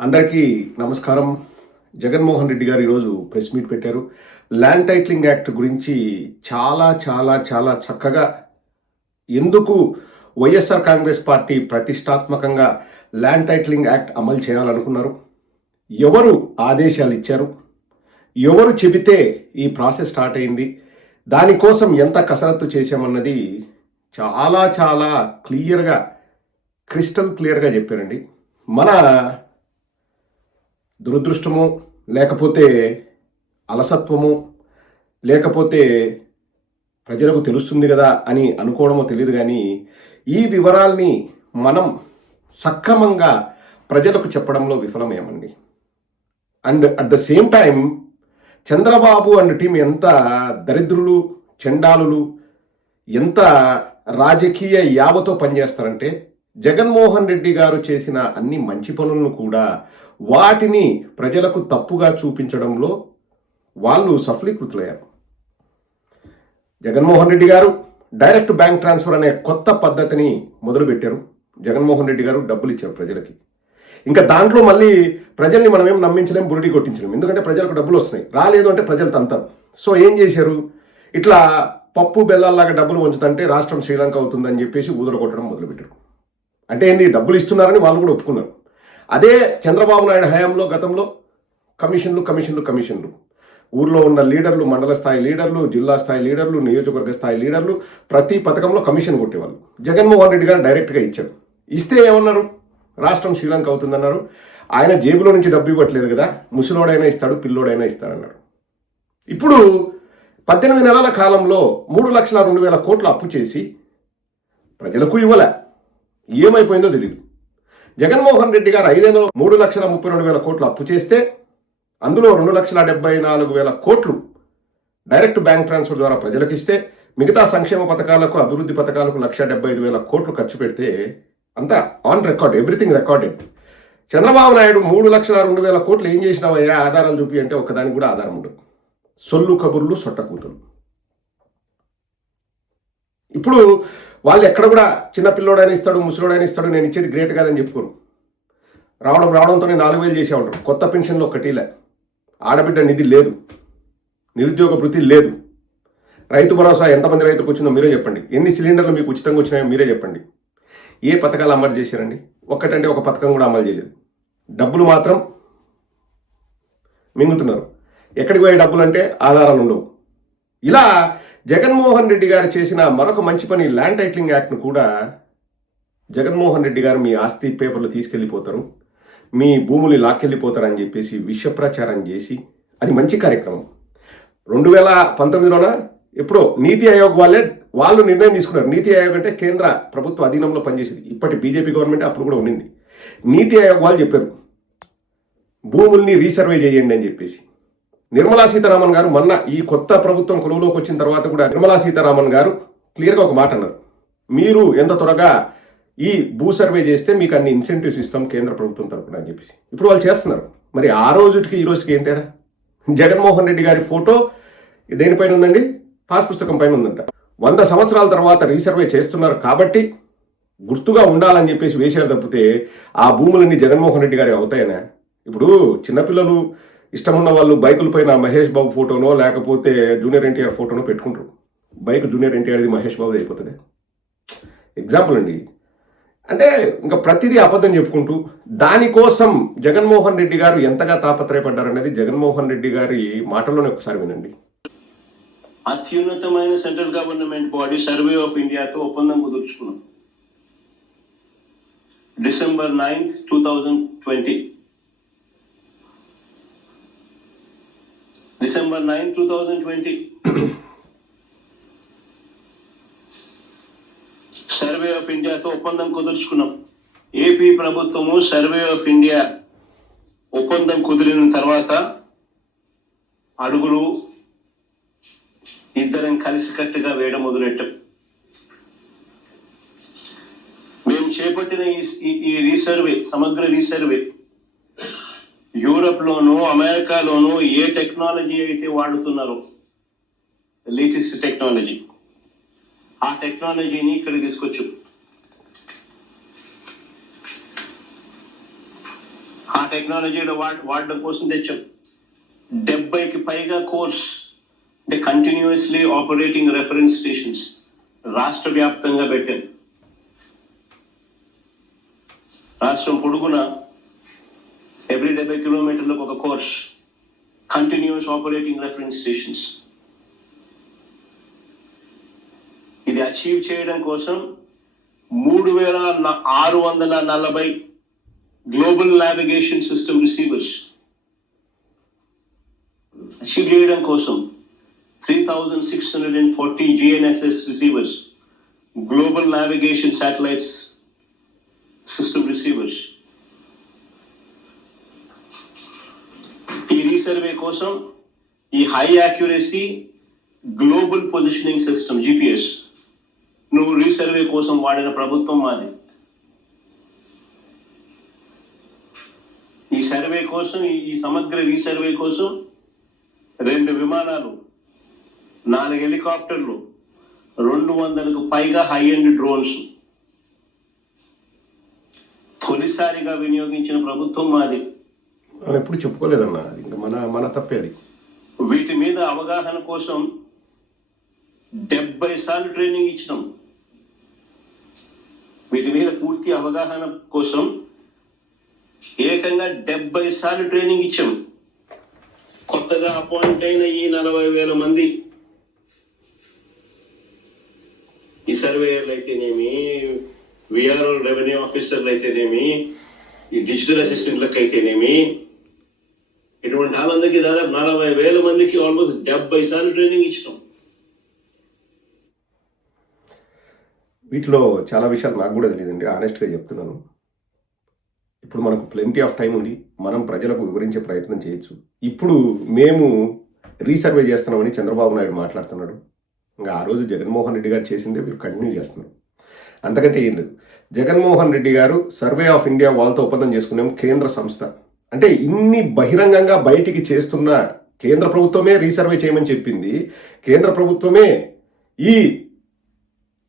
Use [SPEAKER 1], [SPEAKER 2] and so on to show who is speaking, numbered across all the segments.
[SPEAKER 1] అందరికీ నమస్కారం. జగన్మోహన్ రెడ్డి గారు ఈరోజు ప్రెస్ మీట్ పెట్టారు. ల్యాండ్ టైటిలింగ్ యాక్ట్ గురించి చాలా చాలా చాలా చక్కగా ఎందుకు వైఎస్ఆర్ కాంగ్రెస్ పార్టీ ప్రతిష్టాత్మకంగా ల్యాండ్ టైటిలింగ్ యాక్ట్ అమలు చేయాలనుకున్నారు? ఎవరు ఆదేశాలు ఇచ్చారు? ఎవరు చెబితే ఈ ప్రాసెస్ స్టార్ట్ అయింది? దానికోసం ఎంత కసరత్తు చేశామన్నది చాలా చాలా క్లియర్గా క్రిస్టల్ క్లియర్గా చెప్పారండి. మన దురదృష్టము లేకపోతే అలసత్వము లేకపోతే ప్రజలకు తెలుస్తుంది కదా అని అనుకోవడమో తెలియదు కానీ ఈ వివరాల్ని మనం సక్రమంగా ప్రజలకు చెప్పడంలో విఫలమేమండి. And at the same time Chandrababu and team ఎంత దరిద్రులు చండాలులు ఎంత రాజకీయ యావతో పనిచేస్తారంటే జగన్మోహన్ రెడ్డి గారు చేసిన అన్ని మంచి పనులను కూడా వాటిని ప్రజలకు తప్పుగా చూపించడంలో వాళ్ళు సఫలీకృతులయ్యారు. జగన్మోహన్ రెడ్డి గారు డైరెక్ట్ బ్యాంక్ ట్రాన్స్ఫర్ అనే కొత్త పద్ధతిని మొదలుపెట్టారు. జగన్మోహన్ రెడ్డి గారు డబ్బులు ఇచ్చారు ప్రజలకి. ఇంకా దాంట్లో మళ్ళీ ప్రజల్ని మనం ఏం నమ్మించలేం బురిడి కొట్టించలేం. ఎందుకంటే ప్రజలకు డబ్బులు వస్తున్నాయి. రాలేదు అంటే ప్రజలు తంతారు సో ఏం చేశారు? ఇట్లా పప్పు బెల్లాల్లాగా డబ్బులు ఉంచుతంటే రాష్ట్రం శ్రీలంక అవుతుందని చెప్పేసి ఊదర కొట్టడం మొదలుపెట్టారు. అంటే ఏంది? డబ్బులు ఇస్తున్నారని వాళ్ళు కూడా ఒప్పుకున్నారు. అదే చంద్రబాబు నాయుడు హయాంలో గతంలో కమిషన్లు కమిషన్లు కమిషన్లు. ఊర్లో ఉన్న లీడర్లు మండల స్థాయి లీడర్లు జిల్లా స్థాయి లీడర్లు నియోజకవర్గ స్థాయి లీడర్లు ప్రతి పథకంలో కమిషన్ కొట్టేవాళ్ళు. జగన్మోహన్ రెడ్డి గారు డైరెక్ట్గా ఇచ్చారు. ఇస్తే ఏమన్నారు? రాష్ట్రం శ్రీలంక అవుతుందన్నారు. ఆయన జేబులో నుంచి డబ్బు ఇవ్వట్లేదు కదా ముసలోడైనా ఇస్తాడు పిల్లోడైనా ఇస్తాడన్నారు. ఇప్పుడు పద్దెనిమిది నెలల కాలంలో మూడు లక్షల రెండు వేల కోట్లు అప్పు చేసి ప్రజలకు ఇవ్వలే. ఏమైపోయిందో తెలియదు జగన్మోహన్ రెడ్డి గారు ఐదేళ్ళలో మూడు లక్షల ముప్పై రెండు వేల కోట్లు అప్పు చేస్తే అందులో రెండు లక్షల డెబ్బై నాలుగు వేల కోట్లు డైరెక్ట్ బ్యాంక్ ట్రాన్స్ఫర్ ద్వారా ప్రజలకు ఇస్తే మిగతా సంక్షేమ పథకాలకు అభివృద్ధి పథకాలకు లక్ష డెబ్బై ఐదు వేల కోట్లు ఖర్చు పెడితే అంతా on record everything recorded Chandrababu Naidu మూడు లక్షల రెండు వేల కోట్లు ఏం చేసినావయ్యా ఆధారాలు చూపి అంటే ఒకదానికి కూడా ఆధారం ఉండదు. సొల్లు కబుర్లు సొట్టకూతులు ఇప్పుడు వాళ్ళు ఎక్కడ కూడా చిన్న పిల్లోడైనా ఇస్తాడు ముసలోడైనా ఇస్తాడు నేను ఇచ్చేది గ్రేట్ కాదని చెప్పుకోరు. రావడం రావడంతోనే నాలుగు వేలు చేసే ఉంటారు. కొత్త పెన్షన్లో ఒకటిలే ఆడబిడ్డ నిధి లేదు. నిరుద్యోగ వృత్తి లేదు. రైతు భరోసా ఎంతమంది రైతుకు వచ్చిందో మీరే చెప్పండి. ఎన్ని సిలిండర్లు మీకు ఉచితంగా వచ్చినాయో మీరే చెప్పండి. ఏ పథకాలు అమలు చేశారండి? ఒక్కటంటే ఒక పథకం కూడా అమలు చేయలేదు. డబ్బులు మాత్రం మింగుతున్నారు. ఎక్కడికి పోయే డబ్బులు అంటే ఆధారాలు ఉండవు. ఇలా జగన్మోహన్ రెడ్డి గారు చేసిన మరొక మంచి పని ల్యాండ్ టైటిలింగ్ యాక్ట్ను కూడా జగన్మోహన్ రెడ్డి గారు మీ ఆస్తి పేపర్లు తీసుకెళ్ళిపోతారు. మీ భూములు లాక్కెళ్ళిపోతారని చెప్పేసి విషప్రచారం చేసి అది మంచి కార్యక్రమం. రెండు వేల పంతొమ్మిదిలోన? ఎప్పుడో నీతి ఆయోగ్ వాళ్ళే వాళ్ళు నిర్ణయం తీసుకున్నారు. నీతి ఆయోగ్ అంటే కేంద్ర ప్రభుత్వ అధీనంలో పనిచేసేది. ఇప్పటి బీజేపీ గవర్నమెంట్ అప్పుడు కూడా ఉండింది. నీతి ఆయోగ్ వాళ్ళు చెప్పారు భూముల్ని రీసర్వే చేయండి అని చెప్పేసి. నిర్మలా సీతారామన్ గారు మొన్న ఈ కొత్త ప్రభుత్వం కొలువులోకి వచ్చిన తర్వాత కూడా నిర్మలా సీతారామన్ గారు క్లియర్గా ఒక మాట అన్నారు. మీరు ఎంత త్వరగా ఈ భూ సర్వే చేస్తే మీకు అన్ని ఇన్సెంటివ్స్ ఇస్తాం కేంద్ర ప్రభుత్వం తరపున అని చెప్పేసి. ఇప్పుడు వాళ్ళు చేస్తున్నారు. మరి ఆ రోజుకి ఈ రోజుకి ఏం తేడా? జగన్మోహన్ రెడ్డి గారి ఫోటో దేనిపైన ఉందండి? పాస్ పుస్తకం పైన ఉందంట. వంద సంవత్సరాల తర్వాత రీసర్వే చేస్తున్నారు కాబట్టి గుర్తుగా ఉండాలని చెప్పేసి వేశారు తప్పితే ఆ భూములన్నీ జగన్మోహన్ రెడ్డి గారి అవుతాయనే. ఇప్పుడు చిన్నపిల్లలు ఇష్టమున్న వాళ్ళు బైకుల పైన మహేష్ బాబు ఫోటోనో లేకపోతే జూనియర్ ఎన్టీఆర్ ఫోటోనో పెట్టుకుంటారు. బైక్ జూనియర్ ఎన్టీఆర్ది మహేష్ బాబుది అయిపోతుంది. ఎగ్జాంపుల్ అండి. అంటే ఇంకా ప్రతిదీ అబద్ధం చెప్పుకుంటూ దానికోసం జగన్మోహన్ రెడ్డి గారు ఎంతగా తాపత్రయపడ్డారనేది జగన్మోహన్ రెడ్డి గారి మాటల్లోనే ఒకసారి వినండి.
[SPEAKER 2] అత్యున్నతమైన central government body survey of ఇండియాతో ఒప్పందం కుదుర్చుకున్నాం. December ninth two thousand twenty December nine two thousand twenty survey of ఇండియాతో ఒప్పందం కుదుర్చుకున్నాం. ఏపీ ప్రభుత్వము సర్వే ఆఫ్ ఇండియా ఒప్పందం కుదిరిన తర్వాత అడుగులు ఇద్దరం కలిసికట్టుగా వేయడం మొదలెట్టాం. మేము చేపట్టిన ఈ- ఈ రీసర్వే సమగ్ర రీసర్వే యూరప్ లోను అమెరికాలోను ఏ టెక్నాలజీ అయితే వాడుతున్నారో లేటెస్ట్ టెక్నాలజీ ఆ టెక్నాలజీని ఇక్కడ తీసుకొచ్చు. ఆ టెక్నాలజీలో వాడడం కోసం తెచ్చాం. డెబ్బైకి పైగా కోర్స్ అంటే కంటిన్యూస్లీ ఆపరేటింగ్ రెఫరెన్స్ స్టేషన్స్ రాష్ట్ర వ్యాప్తంగా పెట్టాం. రాష్ట్రం పొడుగున ఎవ్రీ డెబ్బై కిలోమీటర్లకు ఒక CORS continuous operating reference stations ఇది అచీవ్ చేయడం కోసం మూడు వేల న- ఆరు వందల నలభై global navigation system receivers achieve చేయడం కోసం three thousand six hundred and forty GNSS receivers global navigation satellites system receivers survey కోసం ఈ high accuracy global positioning system GPS నువ్వు రీసర్వే కోసం వాడిన ప్రభుత్వం మాది. ఈ సర్వే కోసం ఈ- సమగ్ర రీసర్వే కోసం రెండు విమానాలు నాలుగు హెలికాప్టర్లు రెండు వందలకు పైగా హై అండ్ డ్రోన్స్ తొలిసారిగా వినియోగించిన ప్రభుత్వం మాది.
[SPEAKER 1] ఎప్పుడు చెప్పుకోలేదన్నా. మన మన తప్పే అది.
[SPEAKER 2] వీటి మీద అవగాహన కోసం డెబ్బై సార్లు ట్రైనింగ్ ఇచ్చినాం. వీటి మీద పూర్తి అవగాహన కోసం ఏకంగా డెబ్బై సార్లు ట్రైనింగ్ ఇచ్చాం. కొత్తగా అపాయింట్ అయిన ఈ నలభై వేల మంది ఈ సర్వేయర్లు అయితేనేమి విఆర్ఓ రెవెన్యూ ఆఫీసర్లు అయితేనేమి ఈ డిజిటల్ అసిస్టెంట్లకు అయితేనేమి ఇటువంటి వాళ్ళందరికీ దాదాపు నలభై వేల మందికి ఆల్మోస్ట్ డెబ్బై సార్లు ట్రైనింగ్ ఇచ్చినాం.
[SPEAKER 1] వీటిలో చాలా విషయాలు నాకు కూడా తెలియదండి. ఆనెస్ట్గా చెప్తున్నాను. ఇప్పుడు మనకు ప్లెంటీ ఆఫ్ టైం ఉంది. మనం ప్రజలకు వివరించే ప్రయత్నం చేయొచ్చు. ఇప్పుడు మేము రీసర్వే చేస్తున్నామని చంద్రబాబు నాయుడు మాట్లాడుతున్నాడు. ఇంకా ఆ రోజు జగన్మోహన్ రెడ్డి గారు చేసిందే వీళ్ళు కంటిన్యూ చేస్తున్నారు. అంతకంటే ఏం లేదు. జగన్మోహన్ రెడ్డి గారు సర్వే ఆఫ్ ఇండియా వాళ్ళతో ఒప్పందం చేసుకున్నాము కేంద్ర సంస్థ. అంటే ఇన్ని బహిరంగంగా బయటికి చేస్తున్న కేంద్ర ప్రభుత్వమే రీసర్వే చేయమని చెప్పింది. కేంద్ర ప్రభుత్వమే ఈ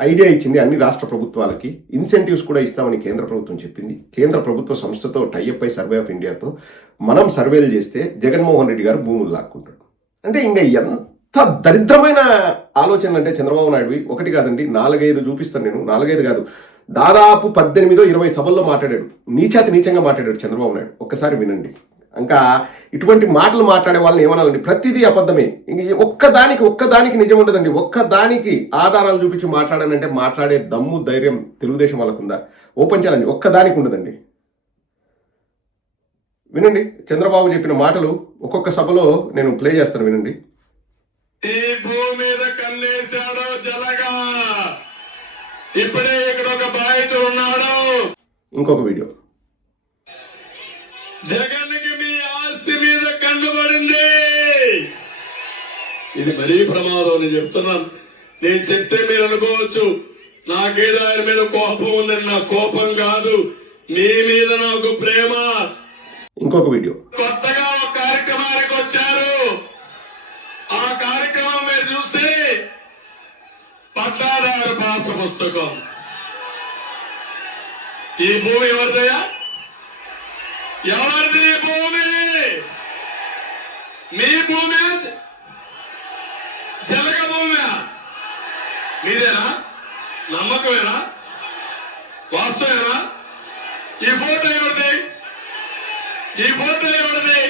[SPEAKER 1] ఐడియా ఇచ్చింది అన్ని రాష్ట్ర ప్రభుత్వాలకి. ఇన్సెంటివ్స్ కూడా ఇస్తామని కేంద్ర ప్రభుత్వం చెప్పింది. కేంద్ర ప్రభుత్వ సంస్థతో టైఅప్ అయి సర్వే ఆఫ్ ఇండియాతో మనం సర్వేలు చేస్తే జగన్మోహన్ రెడ్డి గారు భూములు లాక్కుంటాడు. అంటే ఇంకా ఎంత దరిద్రమైన ఆలోచన అంటే చంద్రబాబు నాయుడువి ఒకటి కాదండి నాలుగైదు చూపిస్తాను నేను. నాలుగైదు కాదు దాదాపు పద్దెనిమిదో ఇరవై సభల్లో మాట్లాడాడు. నీచాతి నీచంగా మాట్లాడాడు చంద్రబాబు నాయుడు. ఒక్కసారి వినండి. ఇంకా ఇటువంటి మాటలు మాట్లాడే వాళ్ళని ఏమనాలండి? ప్రతిదీ అబద్ధమే. ఇంక ఒక్కదానికి ఒక్కదానికి నిజం ఉండదండి. ఒక్కదానికి ఆధారాలు చూపించి మాట్లాడానంటే మాట్లాడే దమ్ము ధైర్యం తెలుగుదేశం వాళ్ళకుందా? ఓపెన్ ఛాలెంజ్ ఒక్కదానికి ఉండదండి. వినండి. చంద్రబాబు చెప్పిన మాటలు ఒక్కొక్క సభలో నేను ప్లే చేస్తాను. వినండి.
[SPEAKER 3] ఈ భూమి మీద కన్నేశాడో జలగా ఇప్పుడే ఇక్కడ ఒక బాధితుడు ఉన్నాడు.
[SPEAKER 1] ఇంకొక వీడియో.
[SPEAKER 3] జగన్కి మీ ఆస్తి మీద కన్నుబడింది ఇది మరీ ప్రమాదం నేను చెప్తున్నాను. నేను చెప్తే మీరు అనుకోవచ్చు నాకేదో ఆయన మీద కోపం ఉందని నా కోపం కాదు. మీ మీద నాకు ప్రేమ.
[SPEAKER 1] ఇంకొక వీడియో
[SPEAKER 3] కొత్తగా ఒక కార్యక్రమానికి వచ్చారు ఆ కార్యక్రమం మీరు చూస్తే పట్టాదారు పాస పుస్తకం ఈ భూమి ఎవరిదయా ఎవరిది భూమి? మీ భూమి? జలగ భూమి. మీదేనా? నమ్మకమేనా? వాస్తవేనా ఈ ఫోటో ఎవరిది? ఈ ఫోటో ఎవరిది?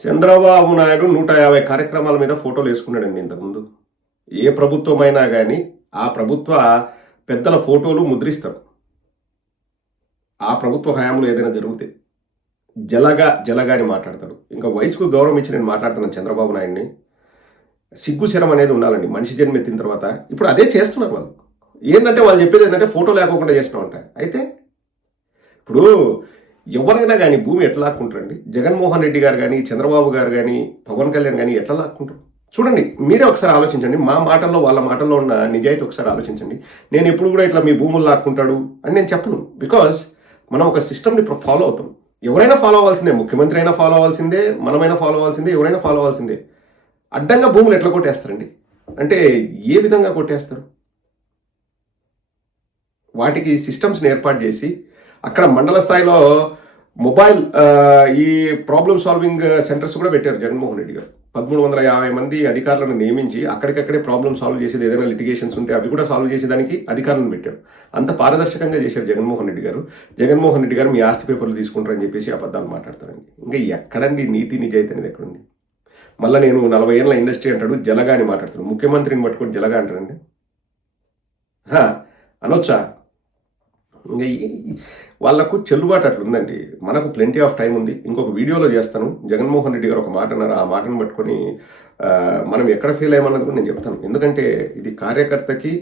[SPEAKER 1] చంద్రబాబు నాయుడు నూట యాభై కార్యక్రమాల మీద ఫోటోలు వేసుకున్నాడండి ఇంతకుముందు. ఏ ప్రభుత్వమైనా కానీ ఆ ప్రభుత్వ పెద్దల ఫోటోలు ముద్రిస్తారు ఆ ప్రభుత్వ హయాంలో ఏదైనా జరిగితే జలగా జలగా అని మాట్లాడతాడు. ఇంకా వయసుకు గౌరవం ఇచ్చి నేను మాట్లాడుతున్నాను చంద్రబాబు నాయుడిని సిగ్గు శరం అనేది ఉండాలండి. మనిషి జన్మ ఎత్తిన తర్వాత ఇప్పుడు అదే చేస్తున్నారు వాళ్ళు. ఏంటంటే వాళ్ళు చెప్పేది ఏంటంటే ఫోటో లేకోకుండా చేస్తున్నామంట అయితే ఇప్పుడు ఎవరైనా కానీ భూమి ఎట్లా లాక్కుంటారండి? జగన్మోహన్ రెడ్డి గారు కానీ చంద్రబాబు గారు కానీ పవన్ కళ్యాణ్ కానీ ఎట్లా లాక్కుంటారు? చూడండి మీరే ఒకసారి ఆలోచించండి. మా మాటల్లో వాళ్ళ మాటల్లో ఉన్న నిజాయితీ ఒకసారి ఆలోచించండి. నేను ఎప్పుడు కూడా ఇట్లా మీ భూములు లాక్కుంటాడు అని నేను చెప్పను. బికాజ్ మనం ఒక సిస్టమ్ని ఫాలో అవుతాం. ఎవరైనా ఫాలో అవ్వాల్సిందే. ముఖ్యమంత్రి అయినా ఫాలో అవ్వాల్సిందే. మనమైనా ఫాలో అవ్వాల్సిందే. ఎవరైనా ఫాలో అవ్వాల్సిందే. అడ్డంగా భూములు ఎట్లా కొట్టేస్తారండి? అంటే ఏ విధంగా కొట్టేస్తారు? వాటికి సిస్టమ్స్ని ఏర్పాటు చేసి అక్కడ మండల స్థాయిలో మొబైల్ ఈ ప్రాబ్లమ్ సాల్వింగ్ సెంటర్స్ కూడా పెట్టారు జగన్మోహన్ రెడ్డి గారు. పదమూడు వందల యాభై మంది అధికారులను నియమించి అక్కడికక్కడే ప్రాబ్లమ్ సాల్వ్ చేసేది ఏదైనా లిటిగేషన్స్ ఉంటే అవి కూడా సాల్వ్ చేసేదానికి అధికారులను పెట్టారు అంత పారదర్శకంగా చేశారు జగన్మోహన్ రెడ్డి గారు. జగన్మోహన్ రెడ్డి గారు మీ ఆస్తి పేపర్లు తీసుకుంటారని చెప్పేసి అబద్ధాలు మాట్లాడతారండి. ఇంకా ఎక్కడండి నీతి నిజాయితీ అనేది ఎక్కడుంది? మళ్ళీ నేను నలభై ఏళ్ళ ఇండస్ట్రీ అంటాడు జలగా అని మాట్లాడుతాడు ముఖ్యమంత్రిని పట్టుకొని జలగా అంటారండి? హా, అనొచ్చా? వాళ్ళకు చెల్లుబాటు అట్లుందండి మనకు ప్లెంటీ ఆఫ్ టైం ఉంది. ఇంకొక వీడియోలో చేస్తాను. జగన్మోహన్ రెడ్డి గారు ఒక మాట అన్నారు. ఆ మాటను పట్టుకొని మనం ఎక్కడ ఫెయిల్ అయ్యామన్నది కూడా నేను చెప్తాను. ఎందుకంటే ఇది కార్యకర్తకి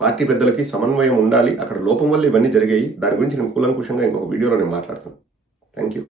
[SPEAKER 1] పార్టీ పెద్దలకి సమన్వయం ఉండాలి. అక్కడ లోపం వల్ల ఇవన్నీ జరిగాయి. దాని గురించి నేను కూలంకుషంగా ఇంకొక వీడియోలో నేను మాట్లాడతాను. Thank you